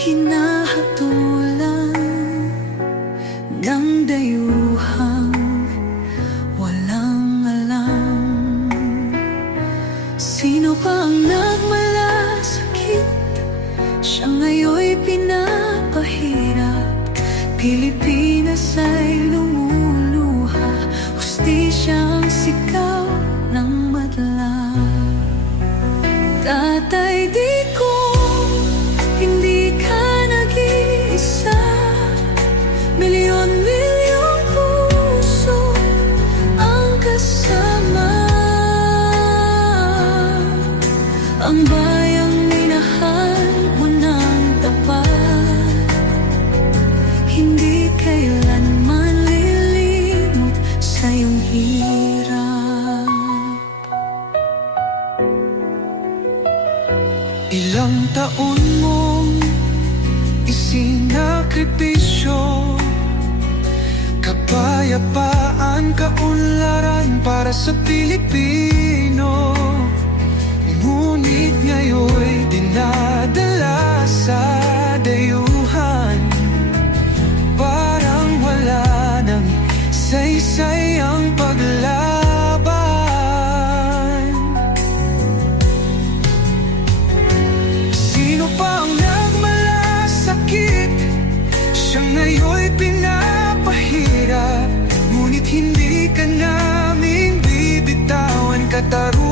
hinahatulan ng dayuhang walang alam. Sino pa ang nagmalasakit? Siya ngayon'y pinapahirap. Pilipinas ay lumuluha, hustisya ang sigaw ng madla. Tatay, di ko hindi ka nag-iisa. Milyon-milyong puso ang kasama. Ang bayang minahal mo ng tapat, hindi kailanman lilimot sa iyong hirap. Ilang taon mong isinakripisyo, kapayapaan, kaunlaran para sa Pilipino. Ngunit ngayon'y dinadala sa dayuhan, parang wala nang saysay ang paglaban. Sino pa ang nagmalasakit? Siya ngayon'y pinapahirap. Ngunit hindi ka naming bibitawan, katarungan